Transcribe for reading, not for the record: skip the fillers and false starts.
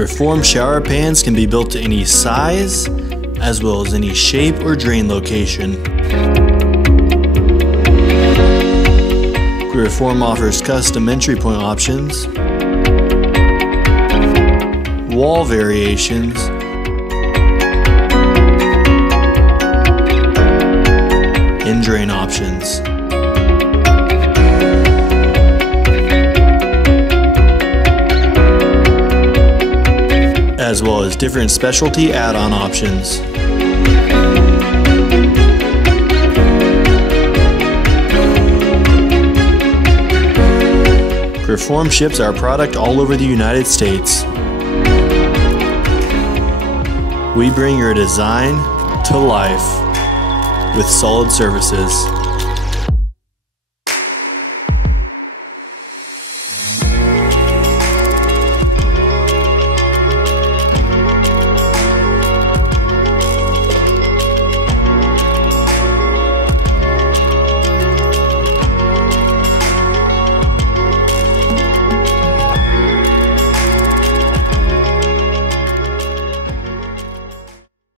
Grifform shower pans can be built to any size, as well as any shape or drain location. Grifform offers custom entry point options, wall variations, and drain options. As well as different specialty add-on options. Grifform ships our product all over the United States. We bring your design to life with solid services.